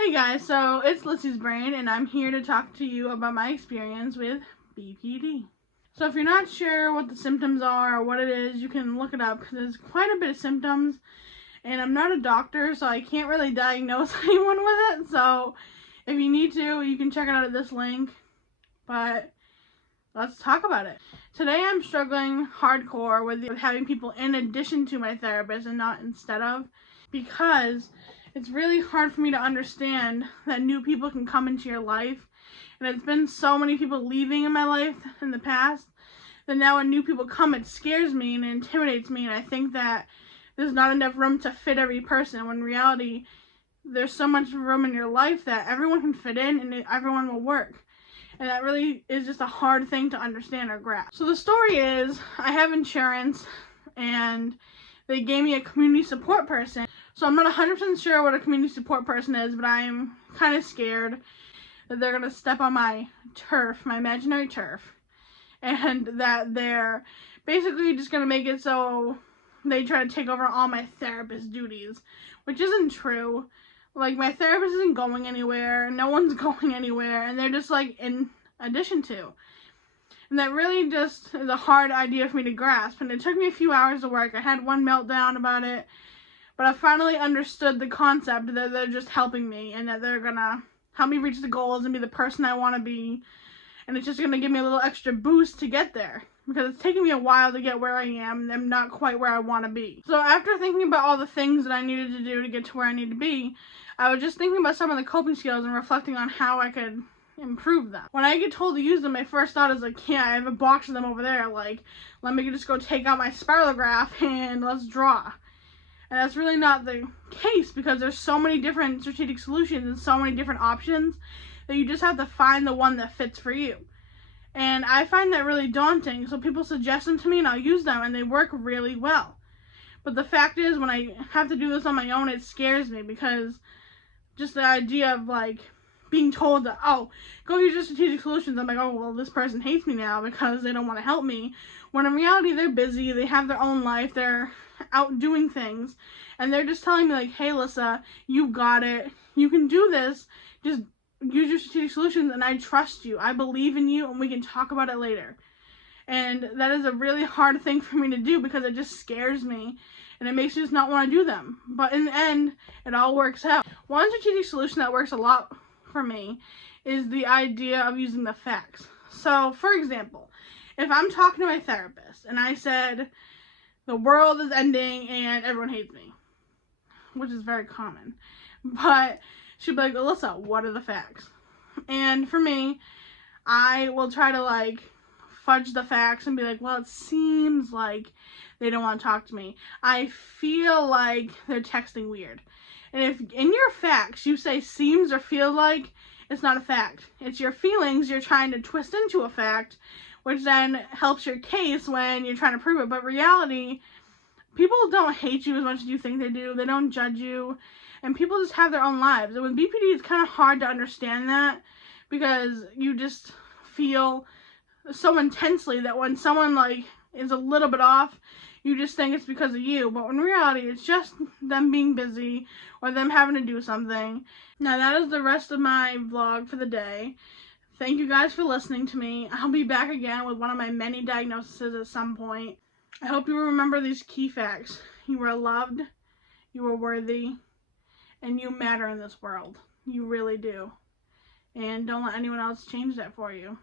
Hey guys, so it's Lissy's Brain, and I'm here to talk to you about my experience with BPD. So if you're not sure what the symptoms are or what it is, you can look it up because there's quite a bit of symptoms, and I'm not a doctor, so I can't really diagnose anyone with it. So if you need to, you can check it out at this link, but let's talk about it. Today I'm struggling hardcore with having people in addition to my therapist and not instead of, because it's really hard for me to understand that new people can come into your life. And it's been so many people leaving in my life in the past that now when new people come, it scares me and it intimidates me. And I think that there's not enough room to fit every person, when in reality, there's so much room in your life that everyone can fit in and everyone will work. And that really is just a hard thing to understand or grasp. So the story is, I have insurance and they gave me a community support person. So I'm not 100% sure what a community support person is, but I'm kind of scared that they're going to step on my turf, my imaginary turf, and that they're basically just going to make it so they try to take over all my therapist duties, which isn't true. Like, my therapist isn't going anywhere, no one's going anywhere, and they're just like in addition to. And that really just is a hard idea for me to grasp, and it took me a few hours to work. I had one meltdown about it, but I finally understood the concept that they're just helping me and that they're gonna help me reach the goals and be the person I want to be, and it's just gonna give me a little extra boost to get there, because it's taking me a while to get where I am and I'm not quite where I want to be. So after thinking about all the things that I needed to do to get to where I need to be, I was just thinking about some of the coping skills and reflecting on how I could improve them. When I get told to use them, my first thought is like, yeah, I have a box of them over there, like, let me just go take out my spiralograph and let's draw. And that's really not the case, because there's so many different strategic solutions and so many different options that you just have to find the one that fits for you. And I find that really daunting, so people suggest them to me and I'll use them and they work really well. But the fact is, when I have to do this on my own, it scares me, because just the idea of like being told that, oh, go use your strategic solutions, I'm like, oh, well, this person hates me now because they don't want to help me, when in reality they're busy, they have their own life, they're out doing things, and they're just telling me like, hey Lissa, you got it, you can do this, just use your strategic solutions and I trust you, I believe in you, and we can talk about it later. And that is a really hard thing for me to do, because it just scares me and it makes me just not want to do them. But in the end, it all works out. One strategic solution that works a lot for me is the idea of using the facts. So for example, if I'm talking to my therapist and I said, the world is ending and everyone hates me, which is very common, but she'd be like, Alyssa, what are the facts? And for me, I will try to like fudge the facts and be like, well, it seems like they don't want to talk to me. I feel like they're texting weird. And if in your facts you say seems or feel like, it's not a fact. It's your feelings you're trying to twist into a fact, which then helps your case when you're trying to prove it. But reality, people don't hate you as much as you think they do. They don't judge you. And people just have their own lives. And with BPD, it's kind of hard to understand that, because you just feel so intensely that when someone like is a little bit off, you just think it's because of you, but in reality it's just them being busy or them having to do something. Now that is the rest of my vlog for the day. Thank you guys for listening to me. I'll be back again with one of my many diagnoses at some point. I hope you remember these key facts. You are loved, you are worthy, and you matter in this world. You really do. And don't let anyone else change that for you.